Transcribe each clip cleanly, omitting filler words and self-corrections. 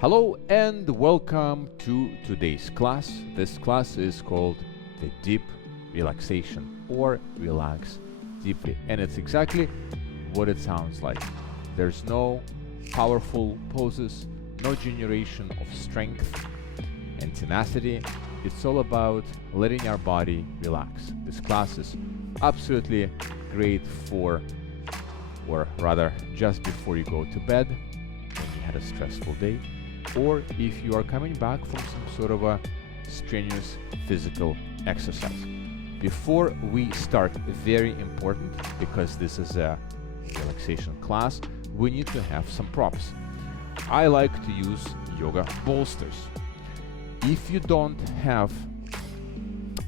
Hello and welcome to today's class. This class is called the Deep Relaxation or Relax Deeply, and it's exactly what it sounds like. There's no powerful poses, no generation of strength and tenacity. It's all about letting our body relax. This class is absolutely great for, or rather, just before you go to bed when you had a stressful day, or if you are coming back from some sort of a strenuous physical exercise. Before we start, very important, because this is a relaxation class, we need to have some props. I like to use yoga bolsters. If you don't have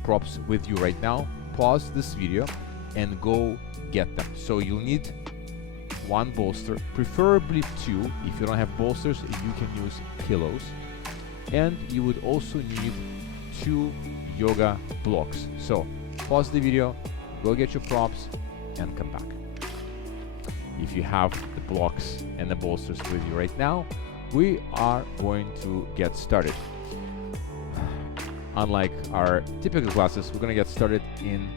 props with you right now, pause this video and go get them. So you'll need one bolster, preferably two. If you don't have bolsters, you can use pillows, and you would also need two yoga blocks. So pause the video, go get your props, and come back. If you have the blocks and the bolsters with you right now, we are going to get started. Unlike our typical classes, we're going to get started in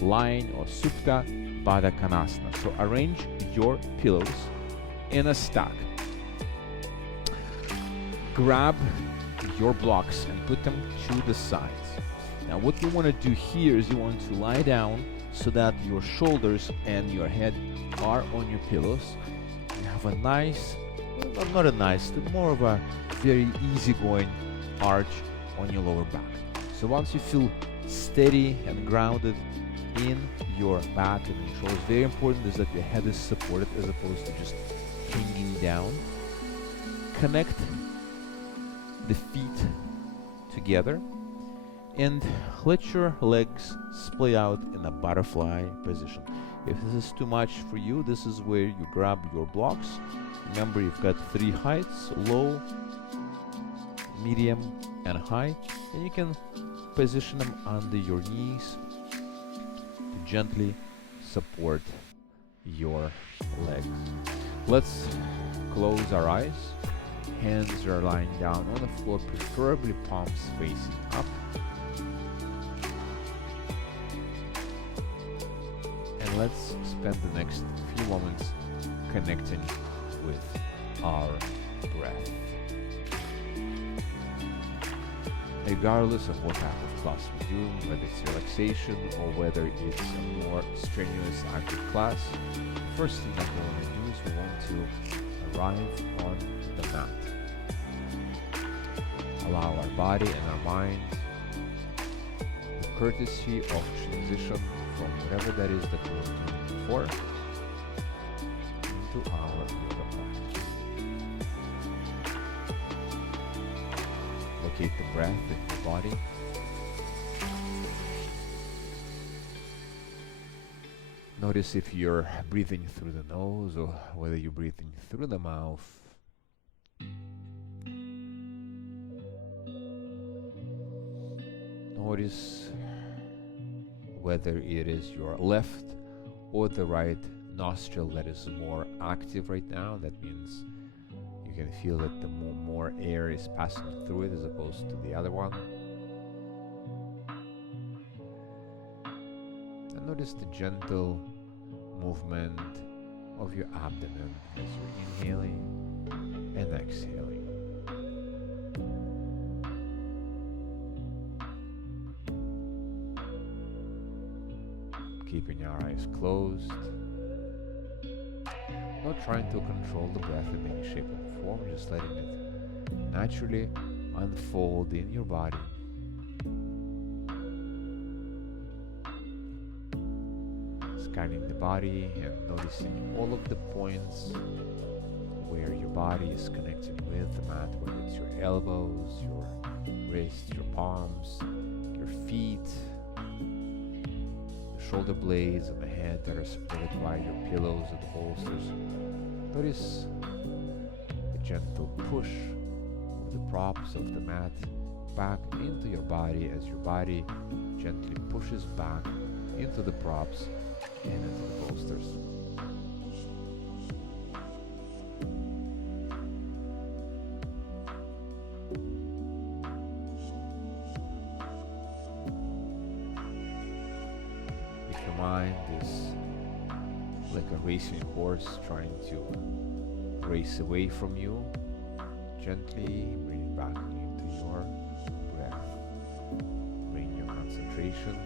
lying or supta baddha konasana. So arrange your pillows in a stack. Grab your blocks and put them to the sides. Now what you want to do here is you want to lie down so that your shoulders and your head are on your pillows. You have a nice, not a nice, but more of a very easygoing arch on your lower back. So once you feel steady and grounded in your back and your shoulders, very important is that your head is supported as opposed to just hanging down. Connect the feet together and let your legs splay out in a butterfly position. If this is too much for you, this is where you grab your blocks. Remember, you've got three heights: low, medium, and high, and you can position them under your knees to gently support your legs. Let's close our eyes. Hands are lying down on the floor, preferably palms facing up. And let's spend the next few moments connecting with our breath. Regardless of what type of class we do, whether it's relaxation or whether it's a more strenuous active class, the first thing that we want to do is we want to arrive on the mat. Allow our body and our mind the courtesy of transition from whatever that is that we were doing before into our yoga practice. Locate the breath in your body. Notice if you're breathing through the nose or whether you're breathing through the mouth. Notice whether it is your left or the right nostril that is more active right now. That means you can feel that the more air is passing through it as opposed to the other one. And notice the gentle movement of your abdomen as you're inhaling and exhaling. Keeping our eyes closed, not trying to control the breath in any shape or form, just letting it naturally unfold in your body. Scanning the body and noticing all of the points where your body is connecting with the mat, whether it's your elbows, your wrists, your palms, your feet, shoulder blades and the head that are supported by your pillows and bolsters. Notice the gentle push of the props of the mat back into your body as your body gently pushes back into the props and into the bolsters. like a racing horse trying to race away from you. Gently bring it back into your breath. Bring your concentration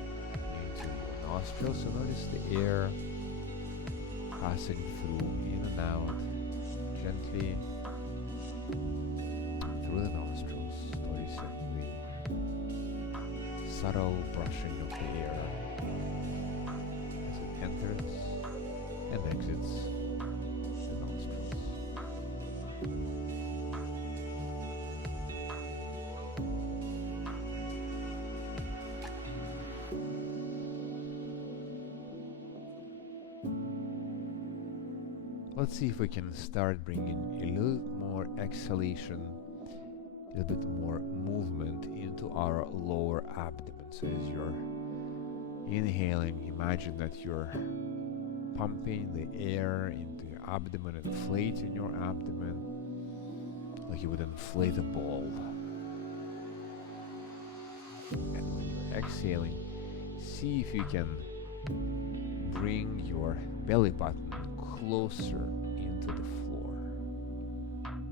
into your nostrils, so notice the air passing through, in and out, gently through the nostrils. Noticing the subtle brushing of the air as it enters and exits the nostrils. Let's see if we can start bringing a little more exhalation, a little bit more movement into our lower abdomen. So as you're inhaling, imagine that you're pumping the air into your abdomen, inflating your abdomen like you would inflate a ball. And when you're exhaling, see if you can bring your belly button closer into the floor.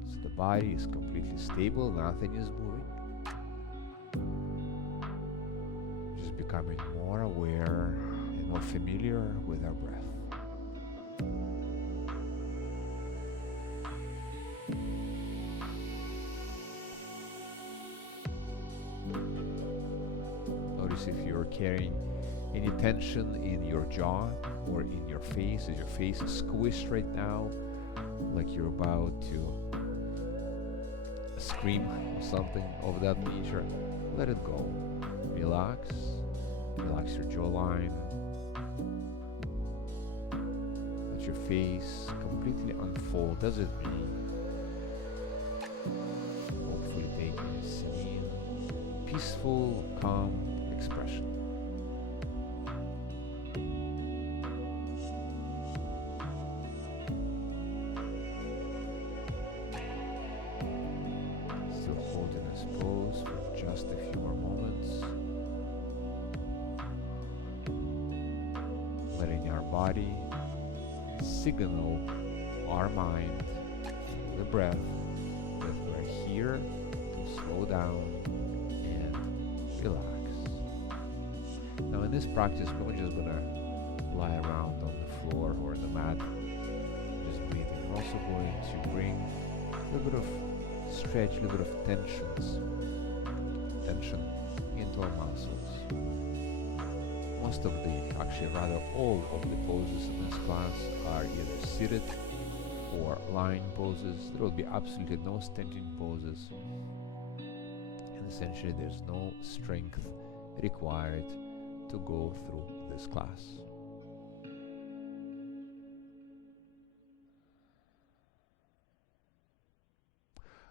So the body is completely stable, nothing is moving. Just becoming more aware and more familiar with our breath. Notice if you're carrying any tension in your jaw or in your face, as your face is squished right now, like you're about to scream or something of that nature. Let it go. Relax. Relax your jawline. Let your face completely unfold as it may. Hopefully taking a serene, peaceful, calm expression. Still holding this pose for just a few more moments. Letting our body signal our mind through the breath that we're here to slow down and relax. Now in this practice, we're just gonna lie around on the floor or the mat, just breathing. We're also going to bring a little bit of stretch, a little bit of tension into our muscles. Most of the, actually rather all of the poses in this class are either seated or lying poses. There will be absolutely no standing poses. And essentially there's no strength required to go through this class.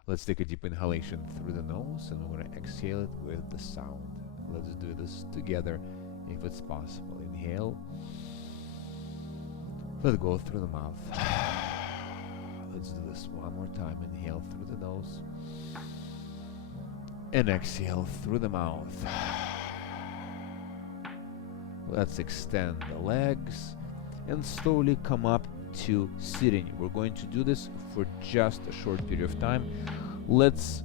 Let's take a deep inhalation through the nose, and we're going to exhale it with the sound. Let's do this together if it's possible. Inhale. Let it go through the mouth. Let's do this one more time. Inhale through the nose. And exhale through the mouth. Let's extend the legs and slowly come up to sitting. We're going to do this for just a short period of time. Let's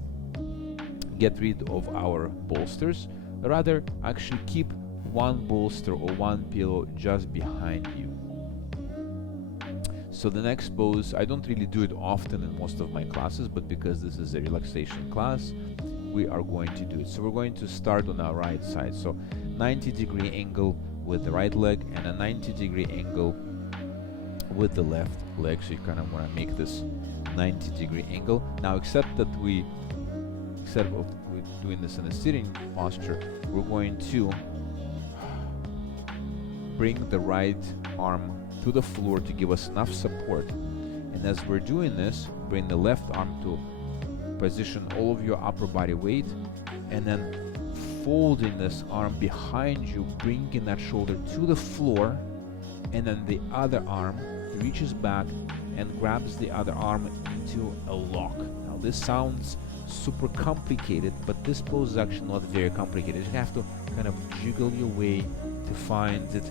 get rid of our bolsters. Rather, actually keep one bolster or one pillow just behind you. So the next pose, I don't really do it often in most of my classes, but because this is a relaxation class, we are going to do it. So we're going to start on our right side. So 90-degree angle with the right leg and a 90-degree angle with the left leg. So you kind of want to make this 90-degree angle. Now, except that instead of doing this in a sitting posture, we're going to bring the right arm to the floor to give us enough support. And as we're doing this, bring the left arm to position all of your upper body weight, and then folding this arm behind you, bringing that shoulder to the floor, and then the other arm reaches back and grabs the other arm into a lock. Now this sounds super complicated, but this pose is actually not very complicated. You have to kind of jiggle your way to find it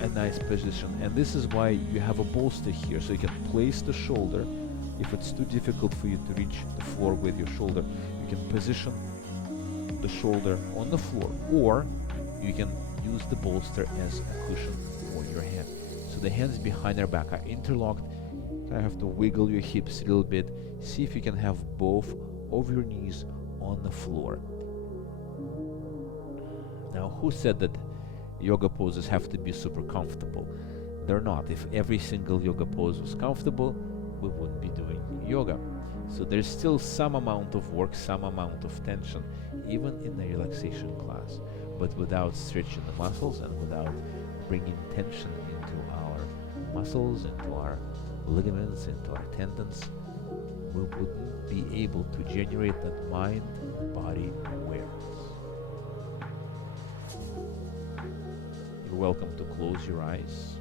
a nice position. And this is why you have a bolster here, so you can place the shoulder. If it's too difficult for you to reach the floor with your shoulder, you can position the shoulder on the floor, or you can use the bolster as a cushion for your hand. So the hands behind our back are interlocked. You have to wiggle your hips a little bit. See if you can have both of your knees on the floor. Now, who said that yoga poses have to be super comfortable? They're not. If every single yoga pose was comfortable, we wouldn't be doing yoga. So there's still some amount of work, some amount of tension, even in a relaxation class. But without stretching the muscles and without bringing tension into our muscles, into our ligaments, into our tendons, we wouldn't be able to generate that mind-body awareness. You're welcome to close your eyes.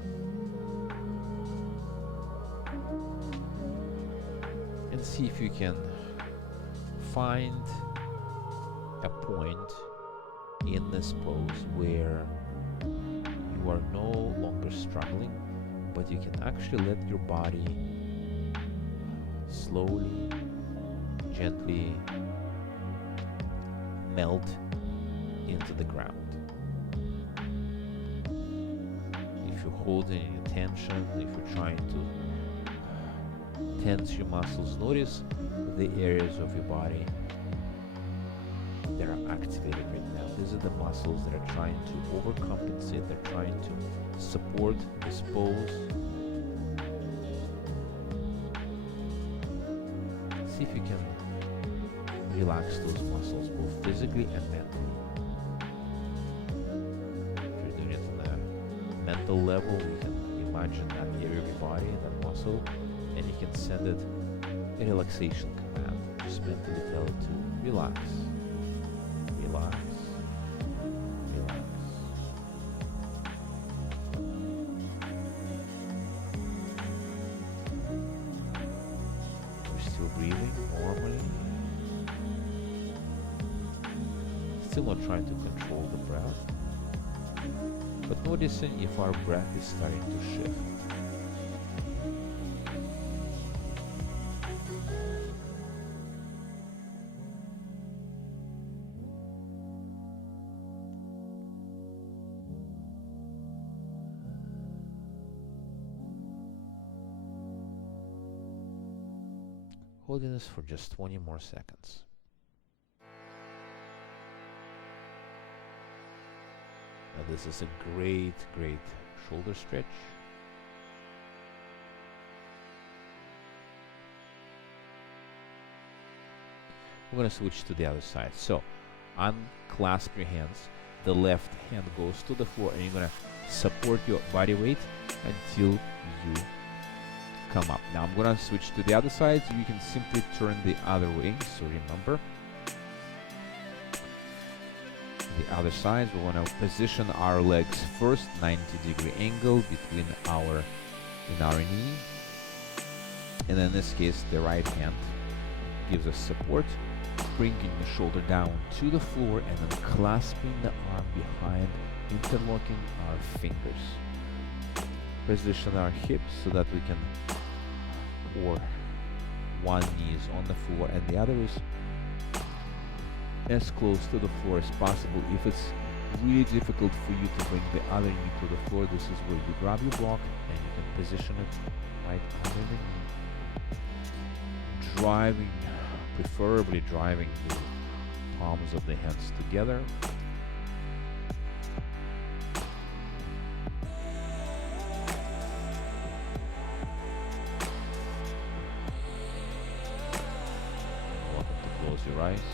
And see if you can find a point in this pose where you are no longer struggling, but you can actually let your body slowly, gently melt into the ground. If you're holding any tension, if you're trying to tense your muscles, notice the areas of your body that are activated right now. These are the muscles that are trying to overcompensate, they're trying to support this pose. See if you can relax those muscles both physically and mentally. If you're doing it on a mental level, you can imagine that area of your body, that muscle, and you can send it a relaxation command. Just mentally tell it to relax, relax, relax. We're still breathing normally. Still not trying to control the breath, but noticing if our breath is starting to shift. Holding this for just 20 more seconds. Now this is a great shoulder stretch. We're going to switch to the other side. So unclasp your hands. The left hand goes to the floor, and you're going to support your body weight until you come up. Now I'm going to switch to the other side, so you can simply turn the other way. So remember, the other side, we want to position our legs first 90-degree angle between our knee, and in this case the right hand gives us support, bringing the shoulder down to the floor and then clasping the arm behind, interlocking our fingers. Position our hips so that we can, or one knee is on the floor and the other is as close to the floor as possible. If it's really difficult for you to bring the other knee to the floor, this is where you grab your block and you can position it right under the knee, preferably driving the palms of the hands together. Welcome to close your eyes.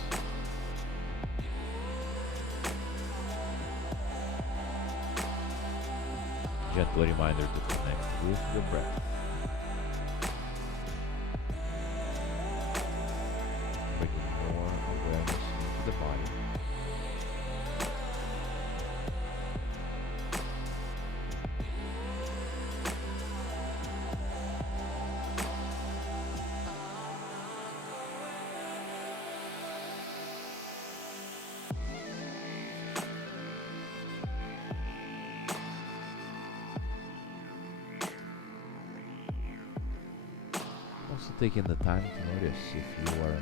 Gentle reminder to connect with your breath. Bringing more awareness into the body. Also taking the time to notice if you are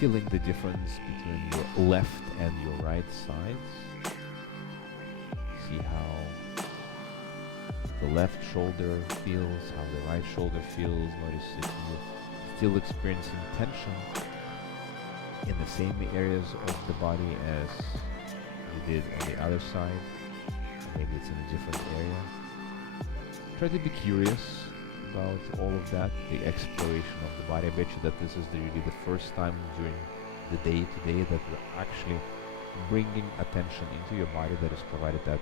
feeling the difference between your left and your right sides. See how the left shoulder feels, how the right shoulder feels. Notice if you're still experiencing tension in the same areas of the body as you did on the other side. Maybe it's in a different area. Try to be curious about all of that, the exploration of the body. I bet you that this is really the first time during the day today that we're actually bringing attention into your body, that is provided that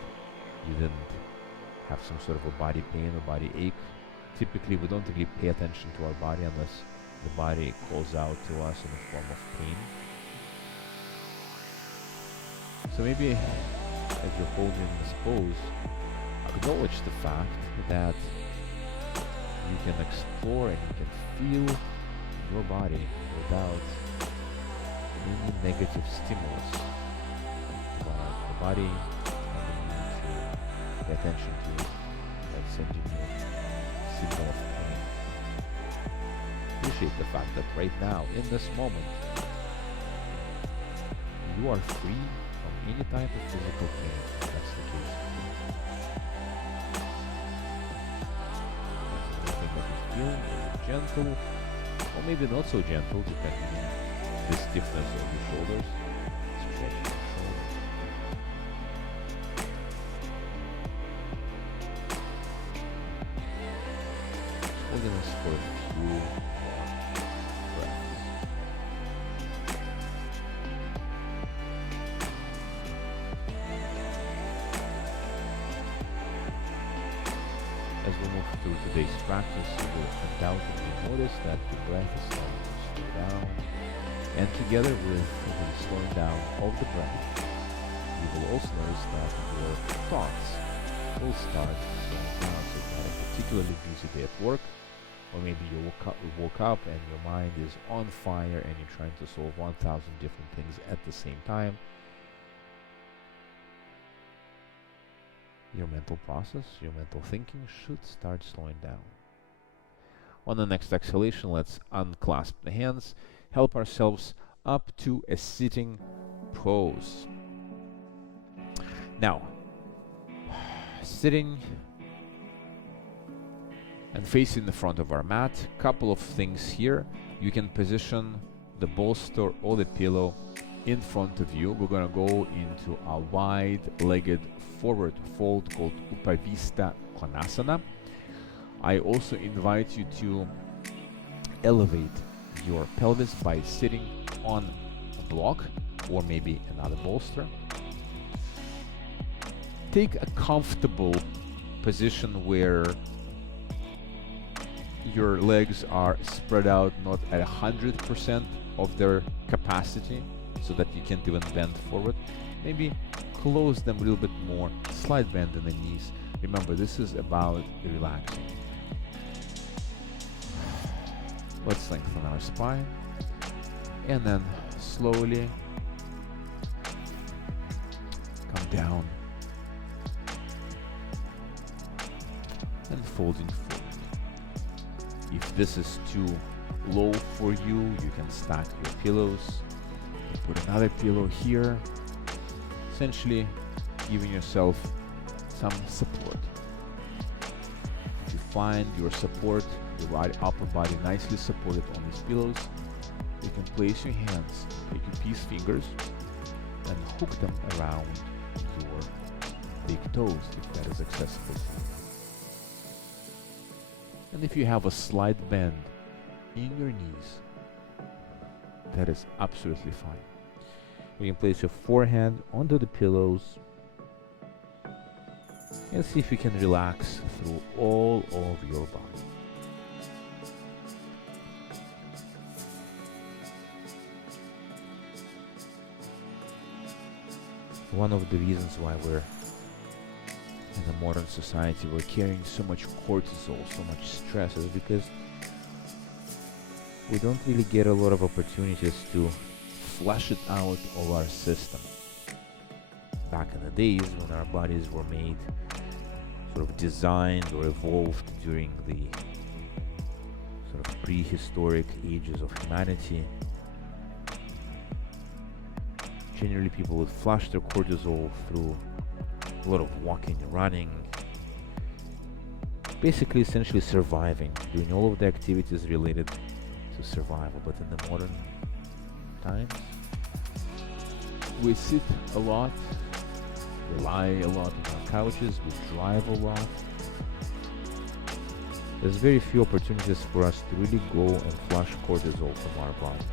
you didn't have some sort of a body pain or body ache. Typically we don't really pay attention to our body unless the body calls out to us in the form of pain. So maybe as you're holding this pose, acknowledge the fact that you can explore and you can feel your body without any negative stimulus. The body doesn't need to pay attention to it, like sending you a signal of pain. Appreciate the fact that right now, in this moment, you are free from any type of physical pain, if that's the case. Feeling gentle, or maybe not so gentle, depending on the stiffness of your shoulders. Stretch your shoulders. Holding this for a few breaths. As we move through today's practice, you will undoubtedly notice that the breath is starting to slow down, and together with the slowing down of the breath, you will also notice that your thoughts will start slowing down. So if you had a particularly busy day at work, or maybe you woke up and your mind is on fire and you're trying to solve 1,000 different things at the same time, your mental process, your mental thinking should start slowing down. On the next exhalation, let's unclasp the hands, help ourselves up to a sitting pose. Now, sitting and facing the front of our mat, couple of things here. You can position the bolster or the pillow in front of you. We're going to go into a wide-legged forward fold called Upavista Konasana. I also invite you to elevate your pelvis by sitting on a block or maybe another bolster. Take a comfortable position where your legs are spread out, not at 100% of their capacity, so that you can't even bend forward. Maybe close them a little bit more, slight bend in the knees. Remember, this is about relaxing. Let's lengthen our spine, and then slowly come down and folding forward. If this is too low for you, you can stack your pillows. You put another pillow here, essentially giving yourself some support. If you find your support, your right upper body nicely supported on these pillows, you can place your hands, take your peace fingers, and hook them around your big toes if that is accessible to you. And if you have a slight bend in your knees, that is absolutely fine. You can place your forehead onto the pillows and see if you can relax through all of your body. One of the reasons why we're in the modern society, we're carrying so much cortisol, so much stress, is because we don't really get a lot of opportunities to flush it out of our system. Back in the days when our bodies were made, sort of designed or evolved during the sort of prehistoric ages of humanity. Generally, people would flush their cortisol through a lot of walking and running, basically essentially surviving, doing all of the activities related to survival. But in the modern times, we sit a lot, we lie a lot on our couches, we drive a lot. There's very few opportunities for us to really go and flush cortisol from our bodies.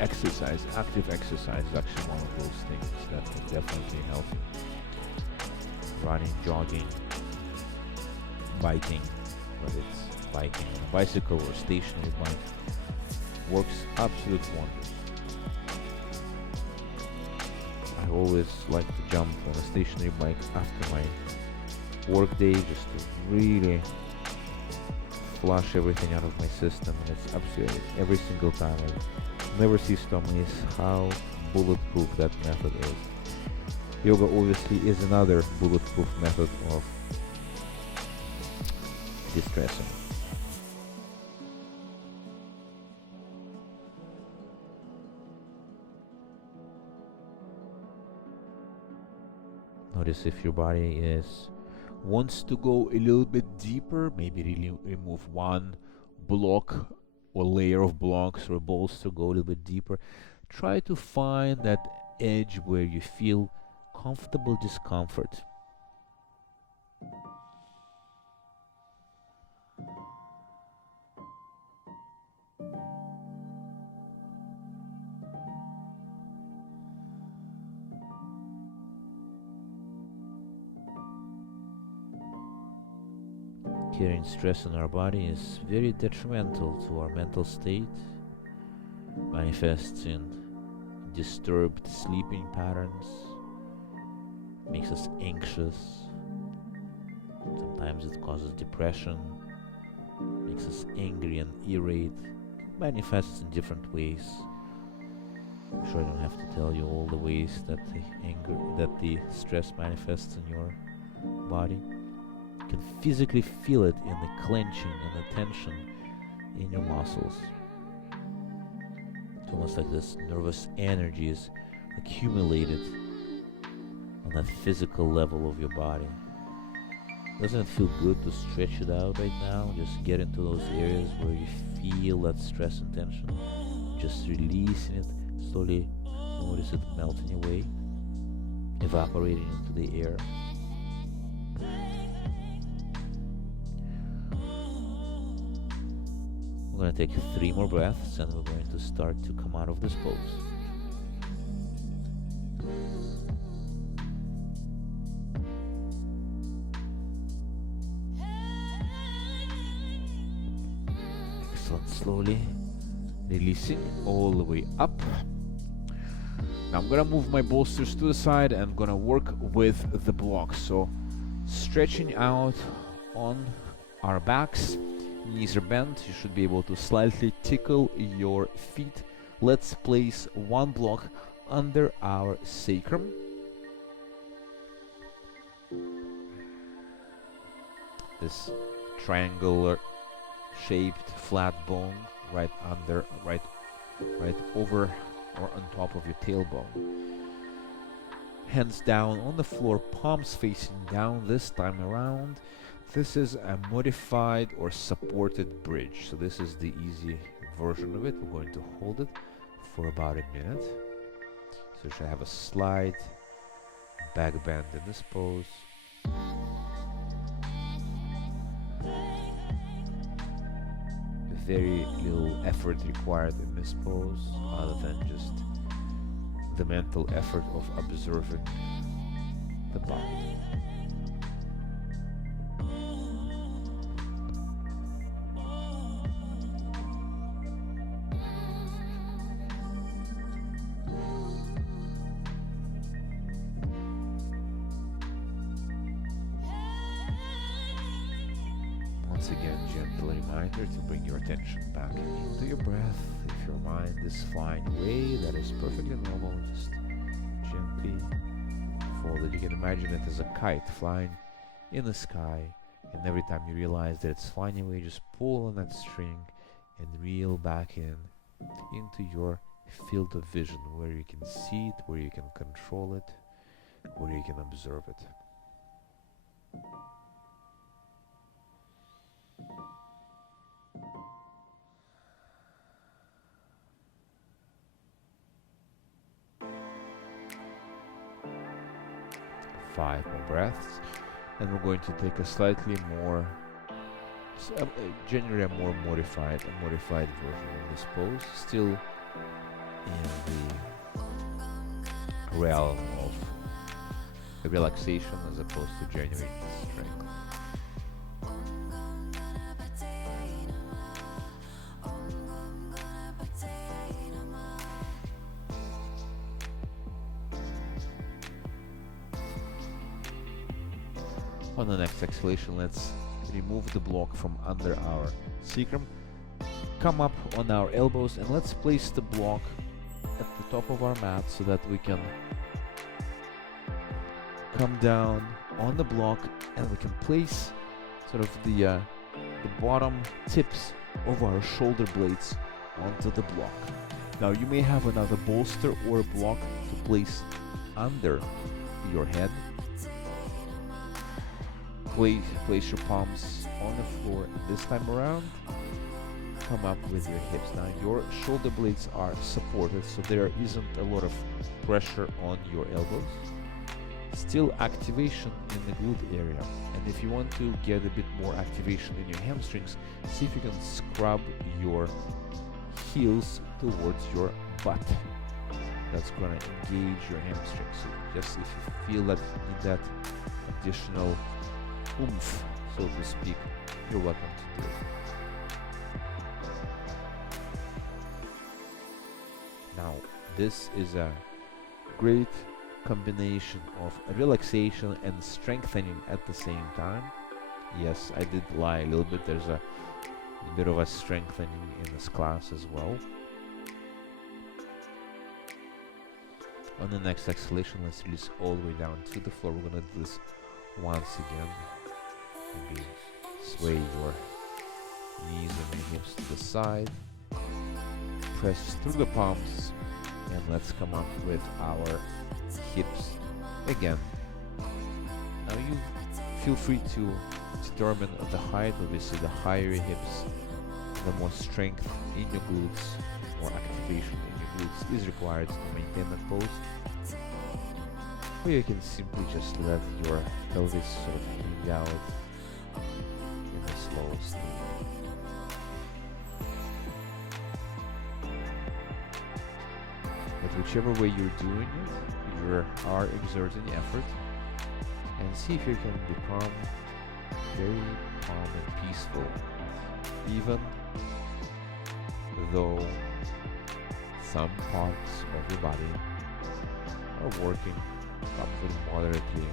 Exercise, active exercise is actually one of those things that can definitely help you. Running, jogging, biking, whether it's biking on a bicycle or stationary bike, works absolute wonders. I always like to jump on a stationary bike after my work day just to really flush everything out of my system, and it's absolutely every single time. I never cease to amaze how bulletproof that method is. Yoga obviously is another bulletproof method of distressing. Notice if your body wants to go a little bit deeper, maybe really remove one block or layer of blocks or balls to go a little bit deeper. Try to find that edge where you feel comfortable discomfort. Carrying stress in our body is very detrimental to our mental state, manifests in disturbed sleeping patterns, makes us anxious, sometimes it causes depression, makes us angry and irate, manifests in different ways. I'm sure I don't have to tell you all the ways that the stress manifests in your body. You can physically feel it in the clenching and the tension in your muscles. It's almost like this nervous energy is accumulated on that physical level of your body. Doesn't it feel good to stretch it out right now? Just get into those areas where you feel that stress and tension. Just releasing it, slowly notice it melting away, evaporating into the air. We're going to take 3 more breaths and we're going to start to come out of this pose. Excellent. Slowly releasing all the way up. Now I'm going to move my bolsters to the side and I'm going to work with the blocks. So stretching out on our backs. Knees are bent, you should be able to slightly tickle your feet. Let's place one block under our sacrum. This triangular shaped flat bone right over or on top of your tailbone. Hands down on the floor, palms facing down this time around. This is a modified or supported bridge. So this is the easy version of it. We're going to hold it for about a minute. So you should have a slight back bend in this pose. Very little effort required in this pose other than just the mental effort of observing the body. Once again, gentle reminder to bring your attention back into your breath. If your mind is flying away, that is perfectly normal. Just gently fold it. You can imagine it as a kite flying in the sky And every time you realize that it's flying away, just pull on that string and reel back into your field of vision, where you can see it, where you can control it, where you can observe it. Five more breaths, and we're going to take a slightly more, generally a more modified version of this pose, still in the realm of relaxation as opposed to generating strength. On the next exhalation, let's remove the block from under our sacrum, come up on our elbows, and let's place the block at the top of our mat so that we can come down on the block, and we can place sort of the bottom tips of our shoulder blades onto the block. Now you may have another bolster or a block to place under your head. Place your palms on the floor. This time around, come up with your hips. Now your shoulder blades are supported, so there isn't a lot of pressure on your elbows. Still activation in the glute area. And if you want to get a bit more activation in your hamstrings, see if you can scrub your heels towards your butt. That's gonna engage your hamstrings. So just if you feel that you need that additional oomph, so to speak, you're welcome to do it. Now, this is a great combination of relaxation and strengthening at the same time. Yes, I did lie a little bit. There's a bit of a strengthening in this class as well. On the next exhalation, let's release all the way down to the floor. We're gonna do this once again. Maybe sway your knees and your hips to the side. Press through the palms, and let's come up with our hips again. Now you feel free to determine the height. Obviously, the higher your hips, the more strength in your glutes, more activation in your glutes is required to maintain that pose. Or you can simply just let your pelvis sort of hang out in a slow sleep. But whichever way you're doing it, you are exerting effort, and see if you can become very calm and peaceful, even though some parts of your body are working probably moderately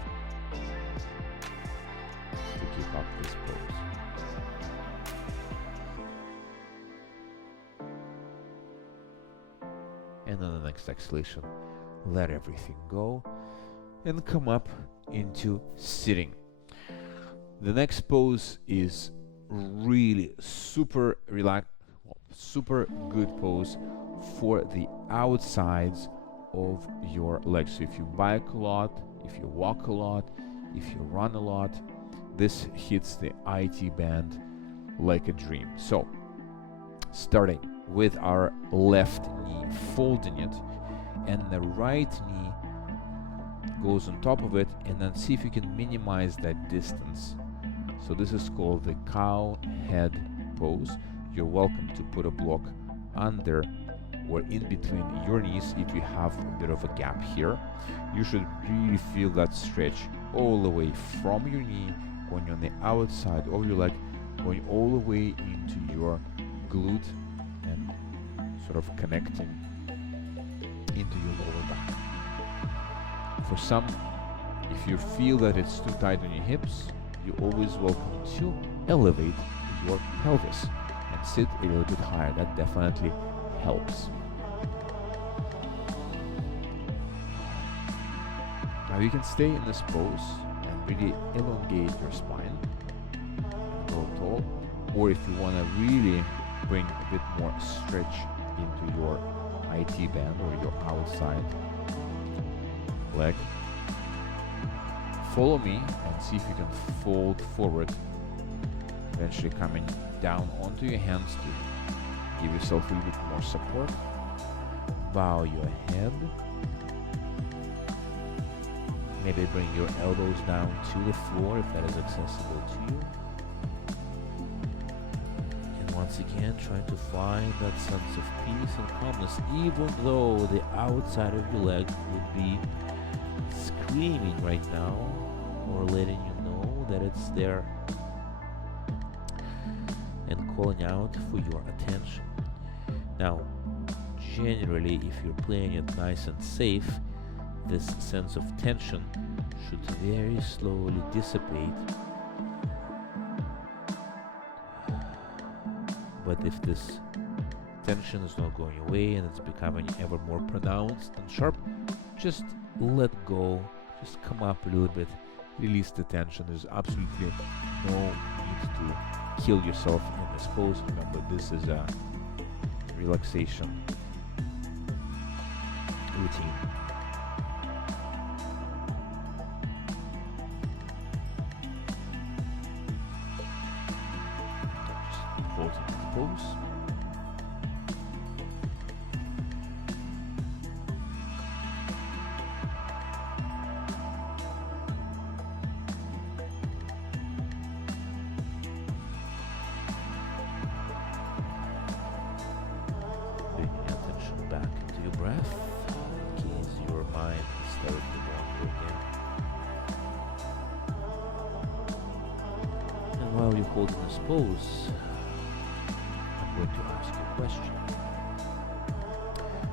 to keep up this pose. And on the next exhalation, let everything go and come up into sitting. The next pose is really super relaxed, super good pose for the outsides of your legs. So if you bike a lot, if you walk a lot, if you run a lot, this hits the IT band like a dream. So starting with our left knee, folding it, and the right knee goes on top of it, and then see if you can minimize that distance. So this is called the cow head pose. You're welcome to put a block under or in between your knees if you have a bit of a gap here. You should really feel that stretch all the way from your knee, going on the outside of your leg, going all the way into your glute and sort of connecting into your lower back. For some, if you feel that it's too tight on your hips, you're always welcome to elevate your pelvis and sit a little bit higher. That definitely helps. Now you can stay in this pose and really elongate your spine. or if you want to really bring a bit more stretch into your IT band or your outside leg, follow me and see if you can fold forward, eventually coming down onto your hands to give yourself a little bit more support. Bow your head. Maybe bring your elbows down to the floor if that is accessible to you. And once again, trying to find that sense of peace and calmness, even though the outside of your leg would be screaming right now or letting you know that it's there and calling out for your attention. Now, generally, if you're playing it nice and safe, this sense of tension should very slowly dissipate. But if this tension is not going away and it's becoming ever more pronounced and sharp, just let go, just come up a little bit, release the tension. There's absolutely no need to kill yourself in this pose. Remember, this is a relaxation routine. Just hold in this pose. Bringing attention back into your breath, in case your mind is starting to wander again. And while you're holding this pose, I'm going to ask you a question.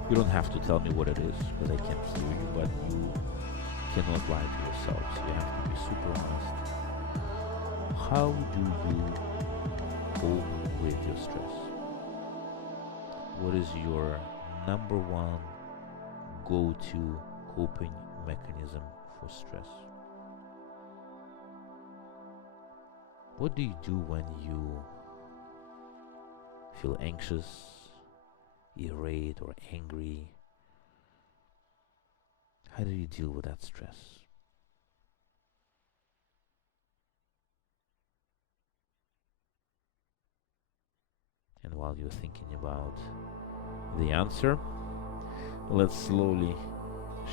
You don't have to tell me what it is, because I can't hear you, but you cannot lie to yourself, so you have to be super honest. How do you cope with your stress? What is your number one go-to coping mechanism for stress? What do you do when you feel anxious, irate, or angry? How do you deal with that stress? And while you're thinking about the answer, let's slowly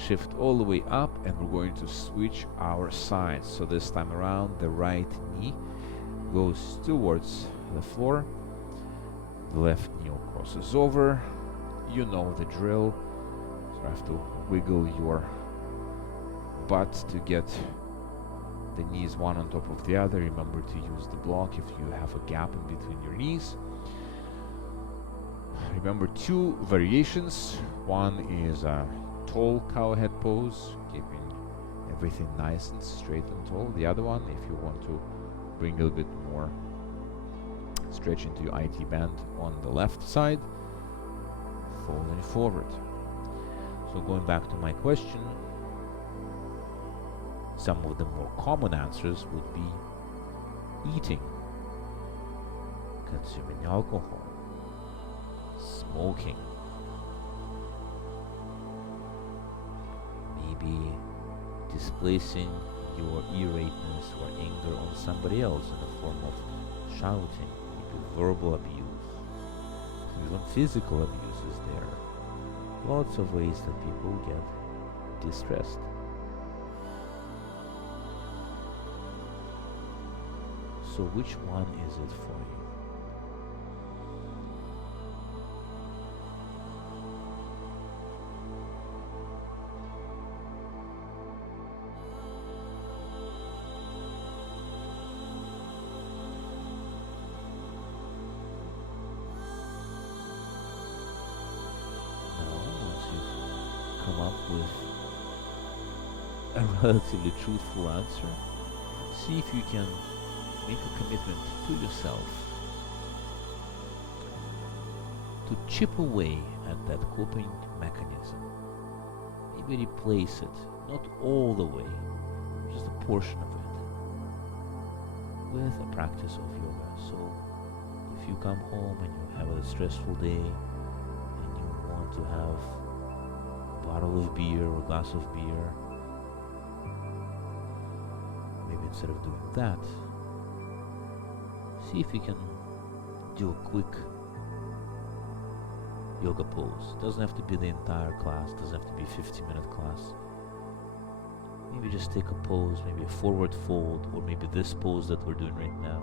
shift all the way up, and we're going to switch our sides. So this time around, the right knee goes towards the floor, the left knee crosses over. You know the drill. So you have to wiggle your butt to get the knees one on top of the other. Remember to use the block if you have a gap in between your knees. Remember two variations. One is a tall cow head pose, keeping everything nice and straight and tall. The other one, if you want to bring a little bit more stretch into your IT band on the left side, folding forward. So going back to my question, some of the more common answers would be eating, consuming alcohol, smoking, maybe displacing your irateness or anger on somebody else in the form of shouting, maybe verbal abuse, even physical abuse is there. Lots of ways that people get distressed. So which one is it for you? Come up with a relatively truthful answer. See if you can make a commitment to yourself to chip away at that coping mechanism. Maybe replace it, not all the way, just a portion of it, with a practice of yoga. So If you come home and you have a stressful day and you want to have a bottle of beer or a glass of beer, maybe instead of doing that, see if you can do a quick yoga pose. Doesn't have to be the entire class, doesn't have to be a 50-minute class. Maybe just take a pose, maybe a forward fold, or maybe this pose that we're doing right now.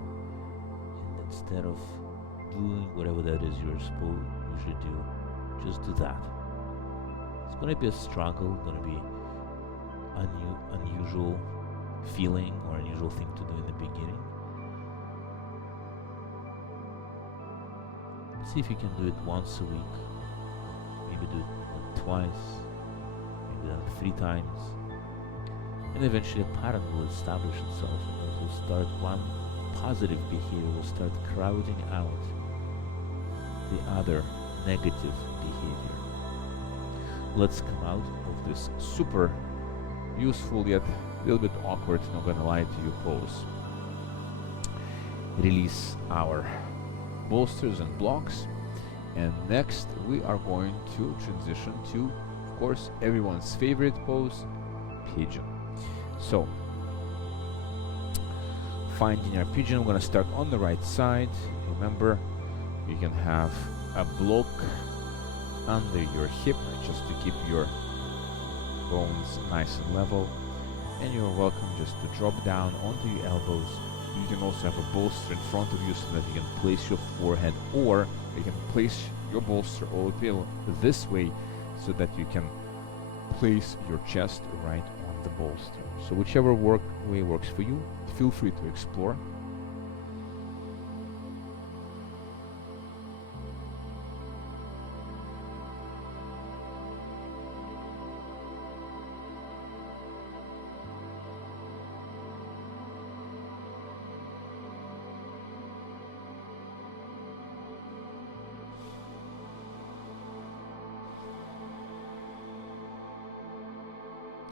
And instead of doing whatever that is you're supposed usually do, just do that. It's going to be a struggle, going to be unusual feeling or unusual thing to do in the beginning. See if you can do it once a week, maybe do it twice, maybe then 3 times, and eventually a pattern will establish itself, and it will start, one positive behavior will start crowding out the other negative behavior. Let's come out of this super useful yet a little bit awkward, not gonna lie to you, pose. Release our bolsters and blocks, and next we are going to transition to, of course, everyone's favorite pose, pigeon. So, finding your pigeon, we're going to start on the right side. Remember, you can have a block under your hip just to keep your bones nice and level, and you're welcome just to drop down onto your elbows. You can also have a bolster in front of you so that you can place your forehead, or you can place your bolster all this way so that you can place your chest right on the bolster. So whichever way works for you, feel free to explore.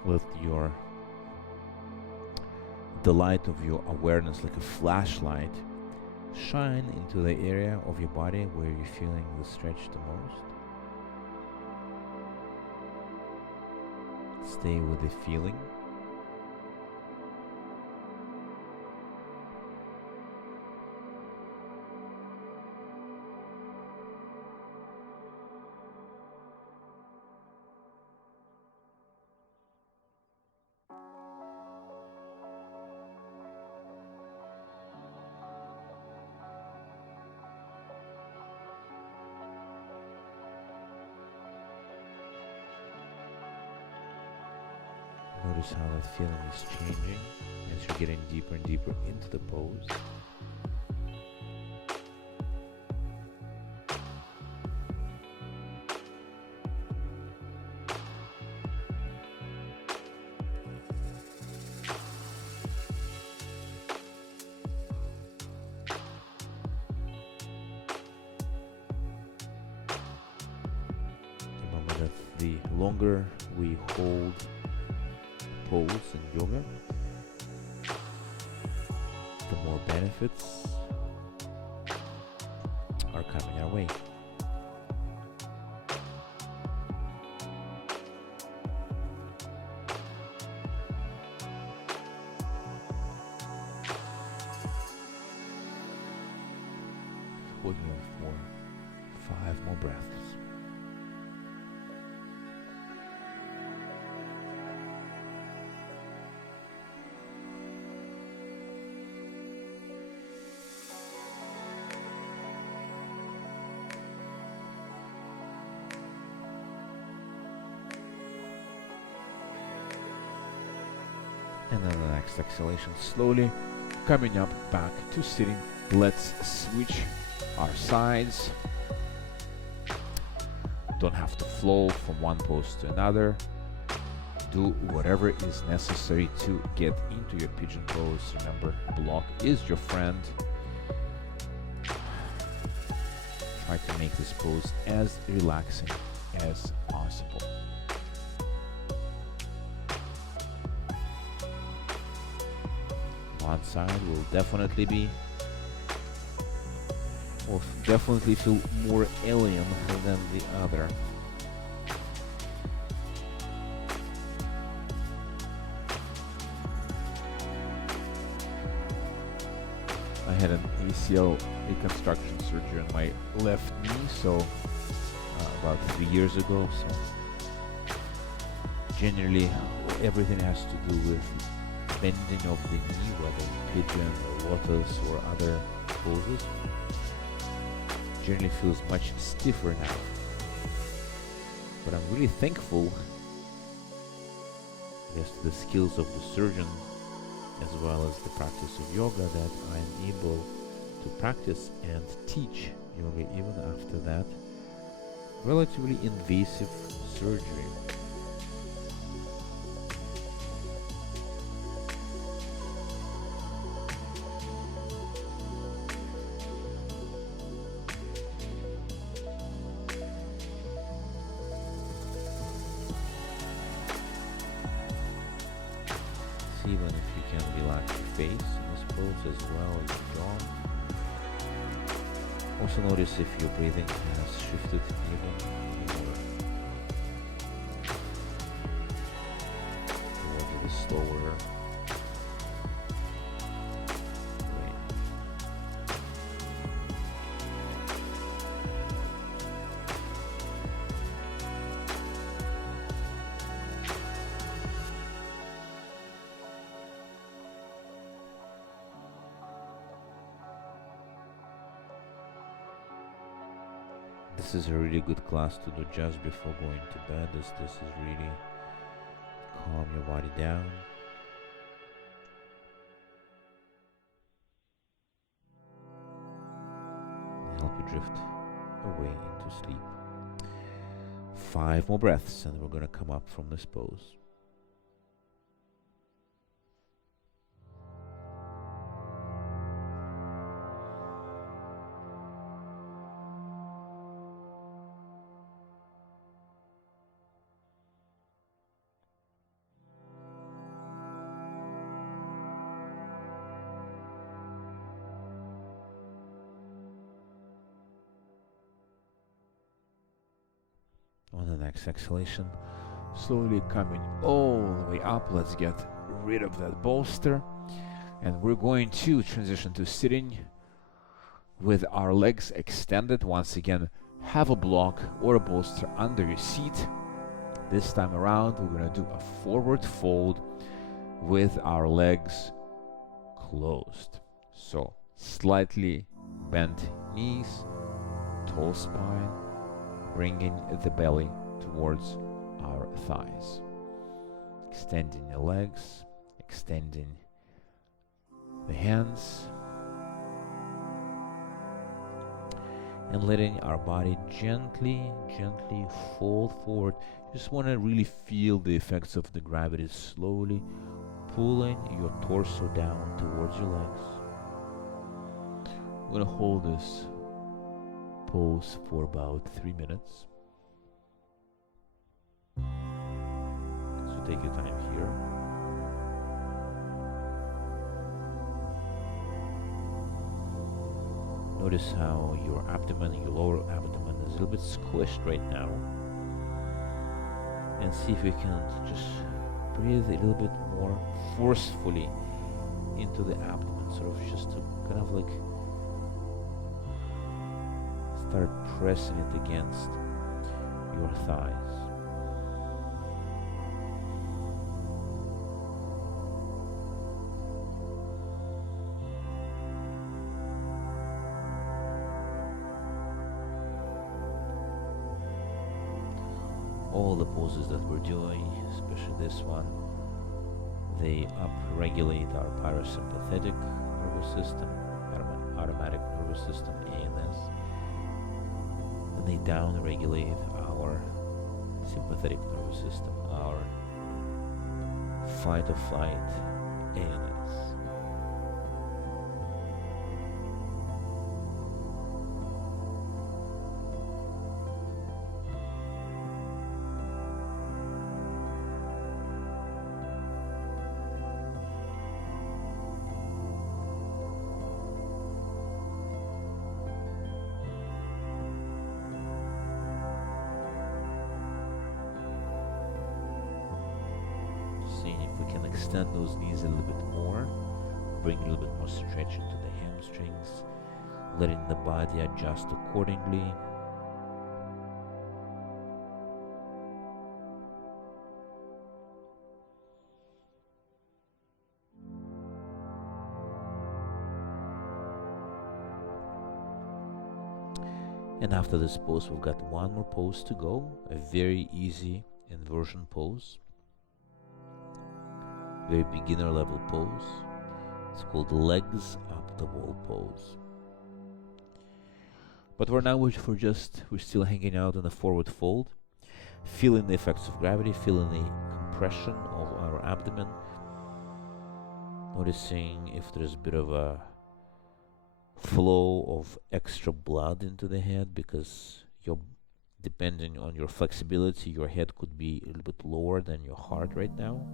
Let the light of your awareness, like a flashlight, shine into the area of your body where you're feeling the stretch the most. Stay with the feeling. Notice how that feeling is changing as you're getting deeper and deeper into the pose. Remember that the longer we hold pose in yoga, the more benefits are coming our way. Hold here for 5 more breaths. And then the next exhalation, slowly coming up back to sitting. Let's switch our sides. Don't have to flow from one pose to another. Do whatever is necessary to get into your pigeon pose. Remember, block is your friend. Try to make this pose as relaxing as possible. One side will definitely be will definitely feel more alien than the other. I had an ACL reconstruction surgery on my left knee, so about 3 years ago. So generally, everything has to do with bending of the knee, whether pigeon or lotus or other poses. Generally feels much stiffer now. But I'm really thankful, yes, to the skills of the surgeon as well as the practice of yoga that I'm able to practice and teach yoga even after that relatively invasive surgery. Even if you can relax your face in this pose as well as your jaw. Also notice if your breathing has shifted even more towards the slower way. This is a really good class to do just before going to bed, as this is really calm your body down. And help you drift away into sleep. 5 more breaths and we're going to come up from this pose. On the next exhalation, slowly coming all the way up. Let's get rid of that bolster. And we're going to transition to sitting with our legs extended. Once again, have a block or a bolster under your seat. This time around, we're going to do a forward fold with our legs closed. So, slightly bent knees, tall spine, bringing the belly towards our thighs. Extending the legs, extending the hands, and letting our body gently fold forward. Just want to really feel the effects of the gravity, slowly pulling your torso down towards your legs. We're going to hold this pose for about 3 minutes. So take your time here. Notice how your abdomen, your lower abdomen is a little bit squished right now. And see if you can just breathe a little bit more forcefully into the abdomen, sort of just to kind of like start pressing it against your thighs. All the poses that we're doing, especially this one, they up-regulate our parasympathetic nervous system, automatic nervous system, ANS, and they down-regulate our sympathetic nervous system, our fight or flight, ANS. extend those knees a little bit more, bring a little bit more stretch into the hamstrings, letting the body adjust accordingly. And after this pose, we've got one more pose to go, a very easy inversion pose, very beginner level pose. It's called legs up the wall pose. But for now, we're still hanging out in the forward fold, feeling the effects of gravity, feeling the compression of our abdomen, noticing if there's a bit of a flow of extra blood into the head, because depending on your flexibility, your head could be a little bit lower than your heart right now.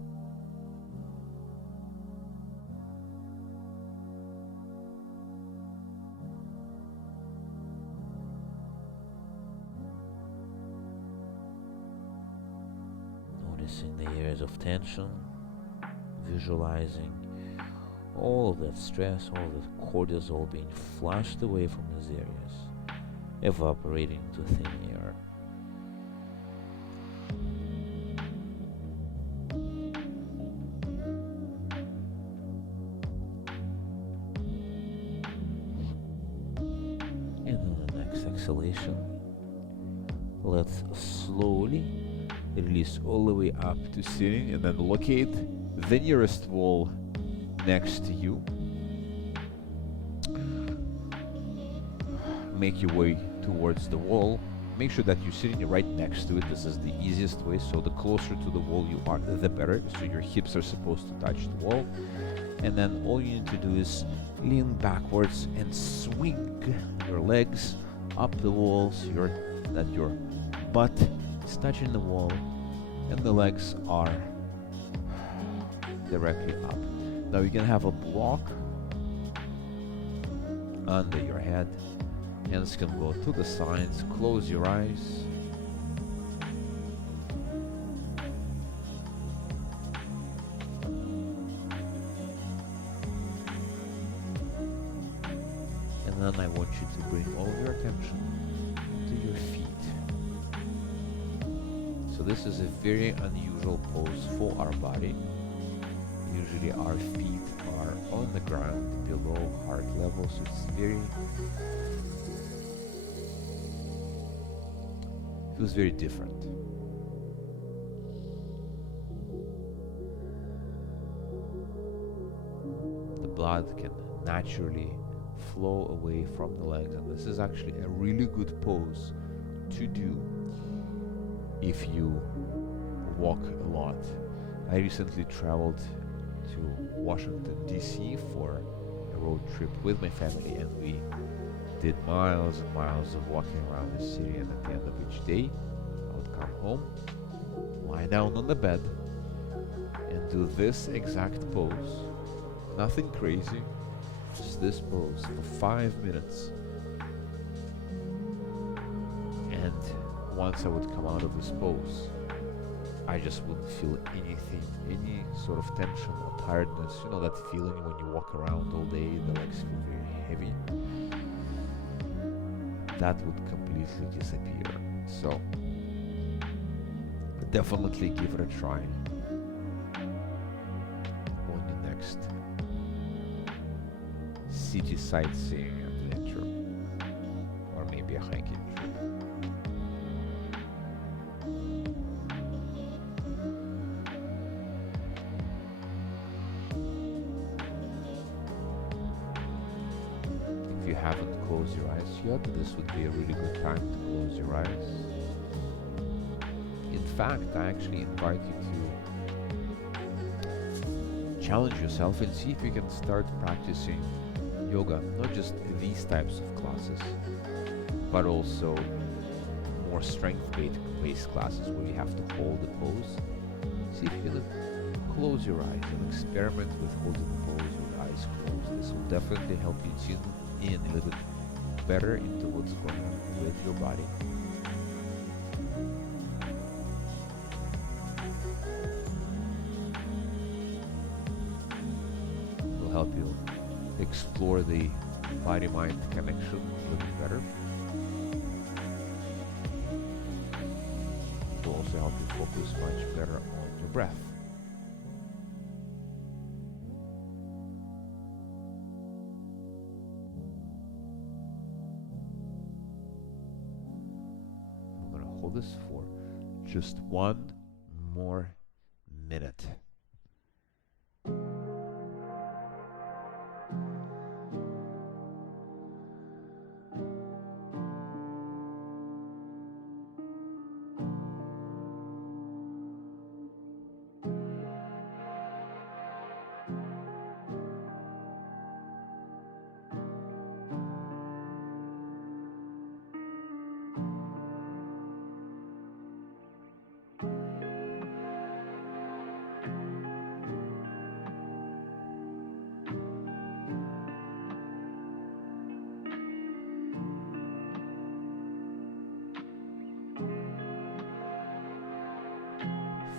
Noticing the areas of tension, visualizing all of that stress, all of that cortisol being flushed away from these areas, evaporating into thin air. And on the next exhalation, let's slowly release all the way up to sitting, and then locate the nearest wall next to you. Make your way towards the wall. Make sure that you're sitting right next to it. This is the easiest way. So the closer to the wall you are, the better. So your hips are supposed to touch the wall. And then all you need to do is lean backwards and swing your legs up the wall so that your butt is touching the wall and the legs are directly up. Now you can have a block under your head. Hands can go to the sides. Close your eyes. And then I want you to bring all your attention to your feet. So this is a very unusual pose for our body. Usually our feet are on the ground below heart level, so it's feels very different. The blood can naturally flow away from the legs, and this is actually a really good pose to do if you walk a lot. I recently traveled to Washington, D.C. for a road trip with my family, and we did miles and miles of walking around the city, and at the end of each day I would come home, lie down on the bed and do this exact pose. Nothing crazy, just this pose for 5 minutes. And once I would come out of this pose, I just wouldn't feel anything, any sort of tension or tiredness. You know that feeling when you walk around all day, the legs feel very heavy? That would completely disappear. So definitely give it a try on your next city sightseeing adventure, or maybe a hiking trip. If you haven't closed your eyes yet, this would be a really good time to close your eyes. In fact, I actually invite you to challenge yourself and see if you can start practicing yoga, not just these types of classes, but also more strength-based classes where you have to hold the pose. See if you can close your eyes and experiment with holding the pose with eyes closed. This will definitely help you tune in a little bit better into what's going on with your body. explore the body-mind connection a little better. It will also help you focus much better on your breath. I'm going to hold this for just 1 more minute.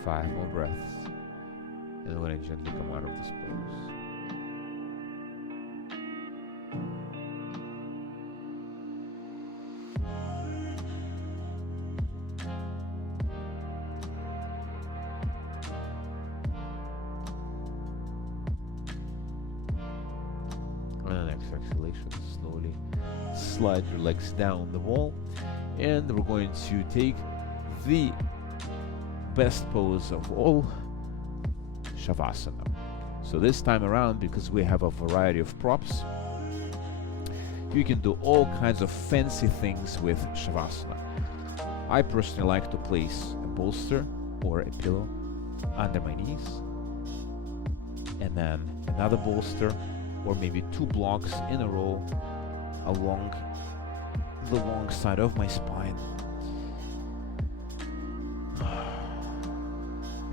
Five more breaths, and when I gently come out of this pose. And the next exhalation, slowly slide your legs down the wall, and we're going to take the best pose of all, Shavasana. So this time around, because we have a variety of props, you can do all kinds of fancy things with Shavasana. I personally like to place a bolster or a pillow under my knees, and then another bolster or maybe 2 blocks in a row along the long side of my spine.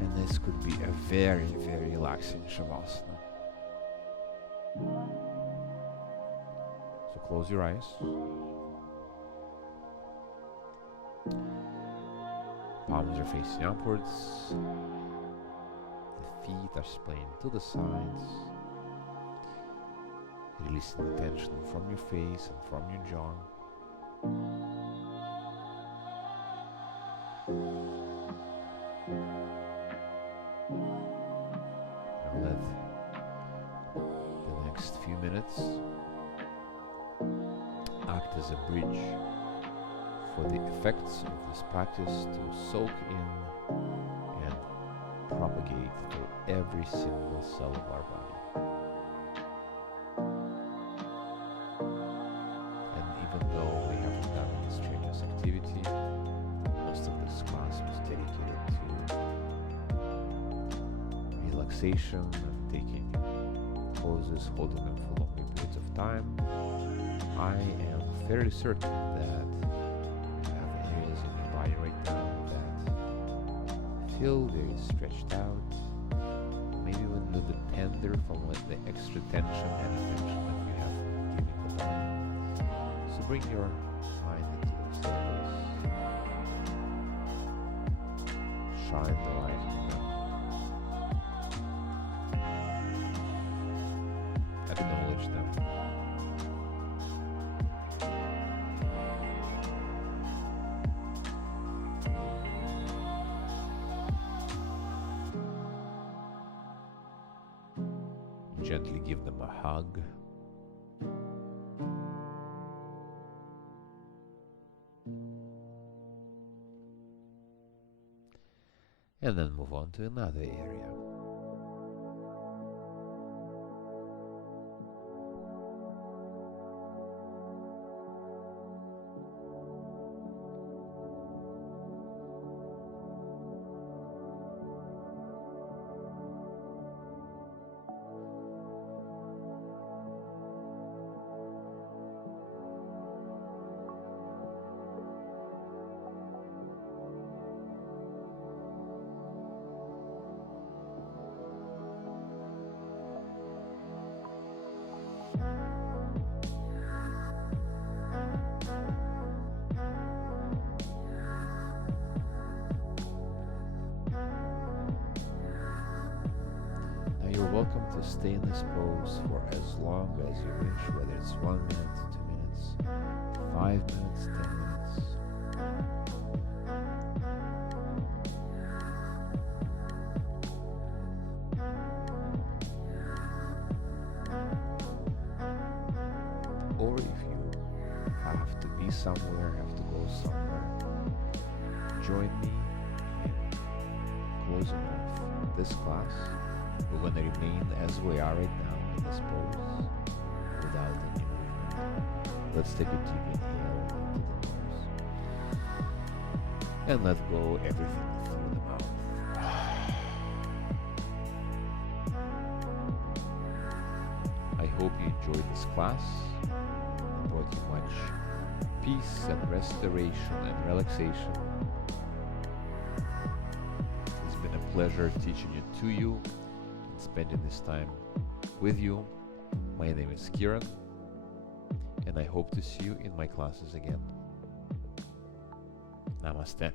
And this could be a very, very relaxing Shavasana. So close your eyes. Palms are facing upwards. The feet are splaying to the sides. Releasing the tension from your face and from your jaw. Now let the next few minutes act as a bridge for the effects of this practice to soak in and propagate through every single cell of our body. And even though we haven't done any strenuous activity, most of this class was dedicated to relaxation and taking poses, holding them for longer periods of time. I am fairly certain that you have areas in your body right now that feel very stretched out, maybe even a little bit tender from the extra tension and attention that you have given the body. So bring your mind into those areas. Shine the light on them. Acknowledge them. Gently give them a hug. And then move on to another area. to stay in this pose for as long as you wish, whether it's 1 minute, 2 minutes, 5 minutes, 10 minutes. Or if you have to be somewhere, have to go somewhere, join me in closing off this class. We're going to remain as we are right now in this pose without any movement. Let's take a deep inhale into the nose and let go everything through the mouth. I hope you enjoyed this class and brought you much peace and restoration and relaxation. It's been a pleasure teaching it to you and spending this time with you. My name is Kieran, and I hope to see you in my classes again. Namaste.